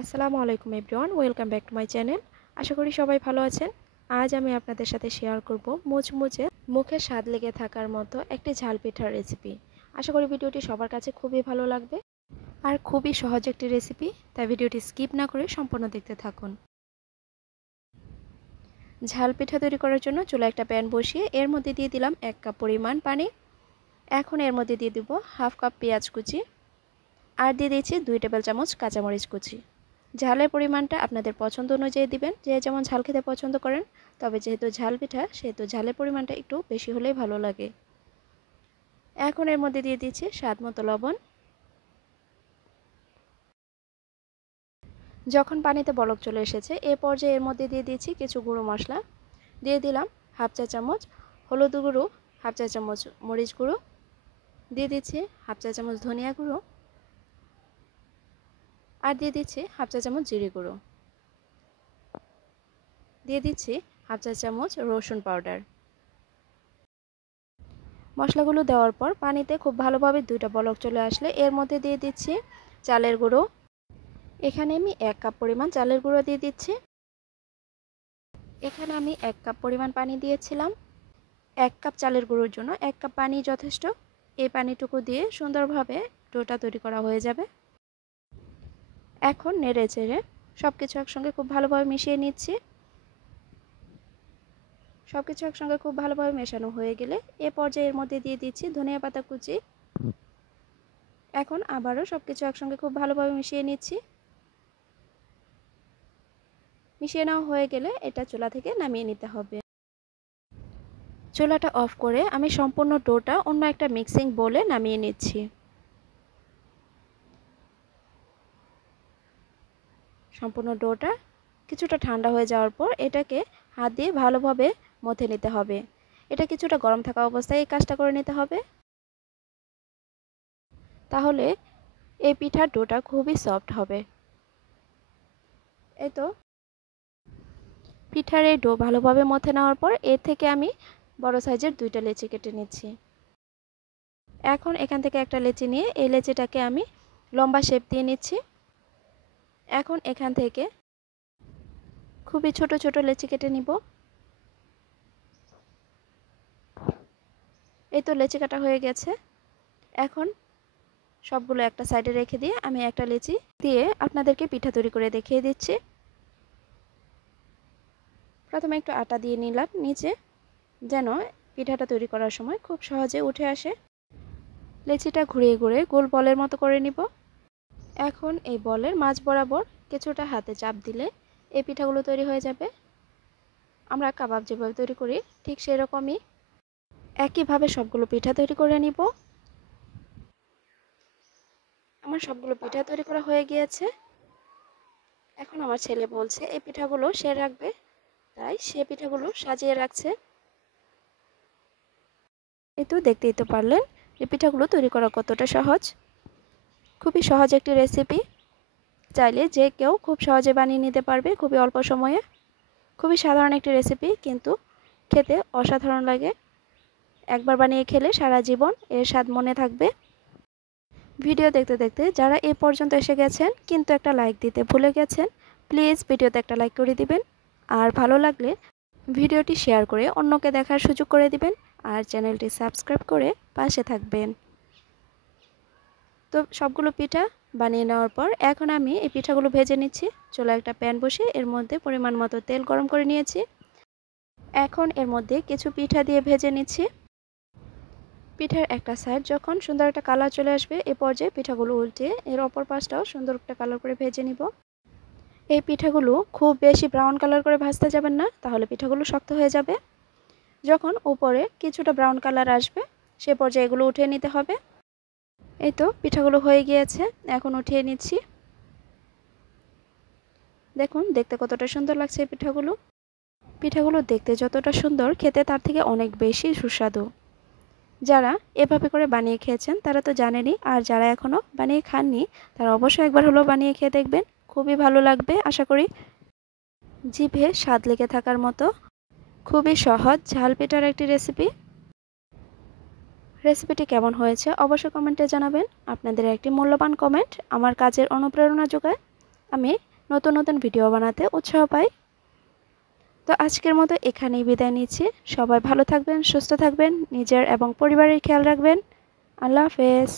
আসসালামু আলাইকুম everyone, welcome back to my channel. আশা করি সবাই ভালো আছেন। আজ আমি আপনাদের সাথে শেয়ার করব মুচমুচে মুখে স্বাদ লেগে থাকার মতো একটি ঝাল পিঠার রেসিপি। আশা করি ভিডিওটি সবার কাছে খুবই ভালো লাগবে আর খুবই সহজ একটি রেসিপি, তাই ভিডিওটি স্কিপ না করে সম্পূর্ণ দেখতে থাকুন। ঝাল পিঠা তৈরি করার জন্য চুলায় একটা প্যান বসিয়ে এর মধ্যে দিয়ে দিলাম 1 কাপ পরিমাণ পানি। এখন এর মধ্যে দিয়ে দেব হাফ কাপ পেঁয়াজ কুচি আর দিয়ে দিয়েছি 2 টেবিল চামচ কাঁচামরিচ কুচি। ঝালের পরিমাণটা আপনাদের পছন্দ অনুযায়ী দিবেন, যে যেমন ঝাল খেতে পছন্দ করেন। তবে যেহেতু ঝাল পিঠা সেহেতু ঝালের পরিমাণটা একটু বেশি হলেই ভালো লাগে। এখন এর মধ্যে দিয়ে দিচ্ছি স্বাদ মতো লবণ। যখন পানিতে বলক চলে এসেছে এ পর্যায়ে এর মধ্যে দিয়ে দিয়েছি কিছু গুঁড়ো মশলা। দিয়ে দিলাম হাফ চা চামচ হলুদ গুঁড়ো, হাফ চা চামচ মরিচ গুঁড়ো, দিয়ে দিচ্ছি হাফ চা চামচ ধনিয়া গুঁড়ো আর দিয়ে দিচ্ছি হাফ চা চামচ জিরে গুঁড়ো, দিয়ে দিচ্ছি হাফ চা চামচ রসুন পাউডার। মশলাগুলো দেওয়ার পর পানিতে খুব ভালোভাবে 2টা বলক চলে আসলে এর মধ্যে দিয়ে দিচ্ছি চালের গুঁড়ো। এখানে আমি 1 কাপ পরিমাণ চালের গুঁড়ো দিয়ে দিচ্ছি। এখানে আমি 1 কাপ পরিমাণ পানি দিয়েছিলাম। 1 কাপ চালের গুঁড়োর জন্য 1 কাপ পানি যথেষ্ট। এই পানিটুকু দিয়ে সুন্দরভাবে ডোটা তৈরি করা হয়ে যাবে। এখন নেড়ে চেড়ে সবকিছু একসঙ্গে খুব ভালোভাবে মিশিয়ে নিচ্ছি। সবকিছু একসঙ্গে খুব ভালোভাবে মেশানো হয়ে গেলে এ পর্যায়ে এর মধ্যে দিয়ে দিচ্ছি ধনিয়া পাতা কুচি। এখন আবারও সবকিছু একসঙ্গে খুব ভালোভাবে মিশিয়ে নিচ্ছি। মিশিয়ে নেওয়া হয়ে গেলে এটা চুলা থেকে নামিয়ে নিতে হবে। চুলাটা অফ করে আমি সম্পূর্ণ ডোটা অন্য একটা মিক্সিং বোলে নামিয়ে নিচ্ছি। সম্পূর্ণ ডোটা কিছুটা ঠান্ডা হয়ে যাওয়ার পর এটাকে হাত দিয়ে ভালোভাবে মথে নিতে হবে। এটা কিছুটা গরম থাকা অবস্থায় এই কাজটা করে নিতে হবে, তাহলে এই পিঠার ডোটা খুবই সফট হবে। এই তো পিঠার এই ডো ভালোভাবে মথে নেওয়ার পর এর থেকে আমি বড় সাইজের 2টা লেচি কেটে নিচ্ছি। এখন এখান থেকে একটা লেচি নিয়ে এই লেচিটাকে আমি লম্বা শেপ দিয়ে নিচ্ছি। এখন এখান থেকে খুবই ছোট ছোট লেচি কেটে নিব। এই তো লেচি কাটা হয়ে গেছে। এখন সবগুলো একটা সাইডে রেখে দিয়ে আমি একটা লেচি দিয়ে আপনাদেরকে পিঠা তৈরি করে দেখিয়ে দিচ্ছি। প্রথমে একটু আটা দিয়ে নিলাম নিচে, যেন পিঠাটা তৈরি করার সময় খুব সহজে উঠে আসে। লেচিটা ঘুরিয়ে ঘুরিয়ে গোল বলের মতো করে নিব। এখন এই বলের মাঝ বরাবর কিছুটা হাতে চাপ দিলে এই পিঠাগুলো তৈরি হয়ে যাবে। আমরা কাবাব যেভাবে তৈরি করি ঠিক সেরকমই একইভাবে সবগুলো পিঠা তৈরি করে নিব। আমার সবগুলো পিঠা তৈরি করা হয়ে গিয়েছে। এখন আমার ছেলে বলছে এই পিঠাগুলো সে রাখবে, তাই সে পিঠাগুলো সাজিয়ে রাখছে। এই তো দেখতেই তো পারলেন এই পিঠাগুলো তৈরি করা কতটা সহজ। খুবই সহজ একটি রেসিপি, চাইলে যে কেউ খুব সহজে বানিয়ে নিতে পারবে খুবই অল্প সময়ে। খুবই সাধারণ একটি রেসিপি, কিন্তু খেতে অসাধারণ লাগে। একবার বানিয়ে খেলে সারা জীবন এর স্বাদ মনে থাকবে। ভিডিও দেখতে দেখতে যারা এই পর্যন্ত এসে গেছেন কিন্তু একটা লাইক দিতে ভুলে গেছেন, প্লিজ ভিডিওতে একটা লাইক করে দিবেন। আর ভালো লাগলে ভিডিওটি শেয়ার করে অন্যকে দেখার সুযোগ করে দিবেন। আর চ্যানেলটি সাবস্ক্রাইব করে পাশে থাকবেন। তো সবগুলো পিঠা বানিয়ে নেওয়ার পর এখন আমি এই পিঠাগুলো ভেজে নিচ্ছি। চুলায় একটা প্যান বসিয়ে এর মধ্যে পরিমাণ মতো তেল গরম করে নিয়েছি। এখন এর মধ্যে কিছু পিঠা দিয়ে ভেজে নিচ্ছি। পিঠার একটা সাইড যখন সুন্দর একটা কালার চলে আসবে এ পর্যায়ে পিঠাগুলো উল্টে এর অপর পাশটাও সুন্দর একটা কালার করে ভেজে নিব। এই পিঠাগুলো খুব বেশি ব্রাউন কালার করে ভাজতে যাবেন না, তাহলে পিঠাগুলো শক্ত হয়ে যাবে। যখন উপরে কিছুটা ব্রাউন কালার আসবে সে পর্যায়ে এগুলো উঠিয়ে নিতে হবে। এই তো পিঠাগুলো হয়ে গিয়েছে, এখন উঠিয়ে নিচ্ছি। দেখুন দেখতে কতটা সুন্দর লাগছে এই পিঠাগুলো। পিঠাগুলো দেখতে যতটা সুন্দর, খেতে তার থেকে অনেক বেশি সুস্বাদু। যারা এভাবে করে বানিয়ে খেয়েছেন তারা তো জানেনই, আর যারা এখনও বানিয়ে খাননি তারা অবশ্যই একবার হলেও বানিয়ে খেয়ে দেখবেন, খুবই ভালো লাগবে আশা করি। জিভে স্বাদ লেগে থাকার মতো খুবই সহজ ঝাল পিঠার একটি রেসিপি। রেসিপিটি কেমন হয়েছে অবশ্যই কমেন্টে জানাবেন। আপনাদের একটি মূল্যবান কমেন্ট আমার কাজের অনুপ্রেরণা যোগায়। আমি নতুন নতুন ভিডিও বানাতে উৎসাহ পাই। তো আজকের মতো এখানেই বিদায় নিচ্ছি। সবাই ভালো থাকবেন, সুস্থ থাকবেন, নিজের এবং পরিবারের খেয়াল রাখবেন। আল্লাহ হাফেজ।